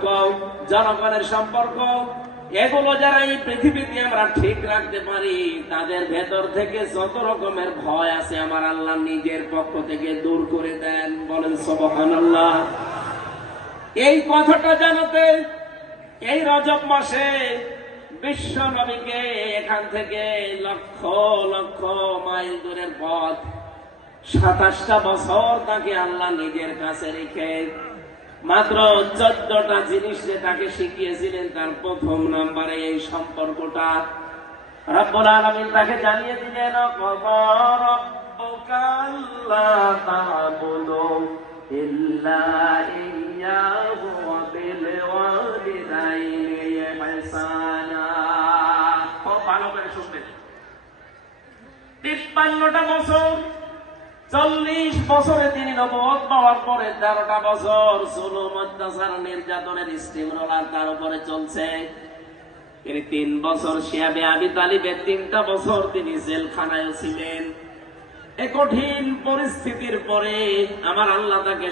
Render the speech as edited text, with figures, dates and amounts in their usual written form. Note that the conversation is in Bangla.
সম্পর্ক, জনগণের সম্পর্ক, এগুলো যারা এই পৃথিবীতে আমরা ঠিক রাখতে পারি, তাদের ভেতর থেকে যত রকমের ভয় আছে আমার আল্লাহ নিজের পক্ষ থেকে দূর করে দেন। বলেন সুবহানাল্লাহ। এই কথাটা জানাতে এই রজব মাসে বিশ্ব নবীকে এখান থেকে লক্ষ লক্ষ মাইল দূরের পথ, 27টা বছর তাকে আল্লাহ নিজের কাছে রেখে মাত্র 14টা জিনিস যে তাকে শিখিয়েছিলেন, তার প্রথম নম্বরে এই সম্পর্কটা রব্বুল আলামিন তাকে জানিয়ে দিলেন, ক্বাদা রাব্বুকা আল্লা তা'বুদু ইল্লা ইয়্যাহু ওয়া বিল ওয়ালিদাইনি ইহসানা। খুব ভালো করে শুনবেন। 53টা বছর, 40 বছরে তিনি নবুয়ত পাওয়ার পরে 13টা বছর জুলুম, অত্যাচার, নির্যাতনের স্টিমরোলার তার উপরে চলছে। এর 3 বছর শিয়াবে আবি তালিবের 3টা বছর তিনি জেলখানায় ছিলেন। এই কঠিন পরিস্থিতির পরে আমার আল্লাহ তাকে